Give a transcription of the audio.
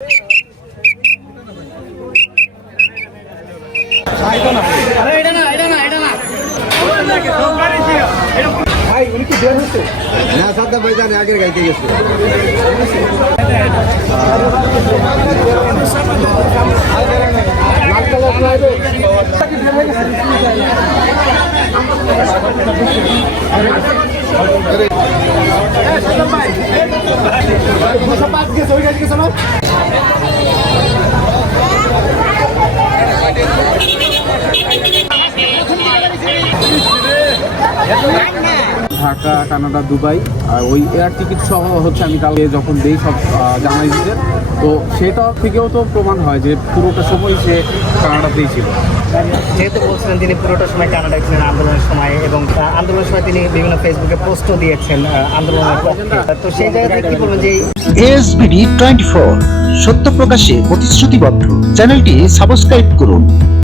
না সাদ্দাম ভাই জানে আগের গাইতে গেছে। ঢাকা, কানাডা, দুবাই আর ওই এয়ার টিকিট সহ হচ্ছে আমি কালকে যখন দেই সব জার্নালিস্টদের, তো সেটা থেকেও তো প্রমাণ হয় যে পুরোটা সময় সে কানাডাতেই ছিল। যেহেতু বলছিলেন তিনি পুরোটা সময় কানাডায় ছিলেন আন্দোলনের সময়, এবং আন্দোলনের সময় তিনি বিভিন্ন ফেসবুকে পোস্টও দিয়েছেন আন্দোলনের পক্ষে, তো সেই জায়গায় কি বলবেন যে ASBD 24 সত্য প্রকাশে প্রতিশ্রুতিবদ্ধ। চ্যানেলটি সাবস্ক্রাইব করুন।